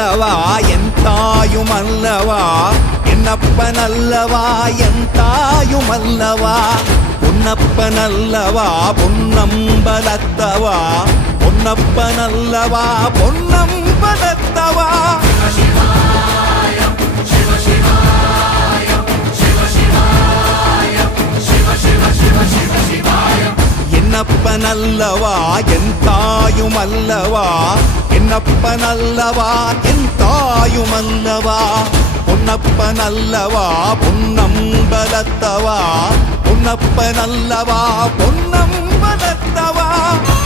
அல்லவா என் தாயும் அல்லவா என்னப்பன் அல்லவா என் தாயும் அல்லவா பொன்னப்பன் அல்லவா பொன்னம்பலத்தவா பொன்னப்பன் அல்லவா பொன்னம்பலத்தவா என்னப்பன் அல்லவா என் தாயும் அல்லவா என்னப்பன் அல்லவா என் தாயும் அல்லவா பொன்னப்பன் அல்லவா பொன்னம்பலத்தவா பொன்னப்பன் அல்லவா பொன்னம்பலத்தவா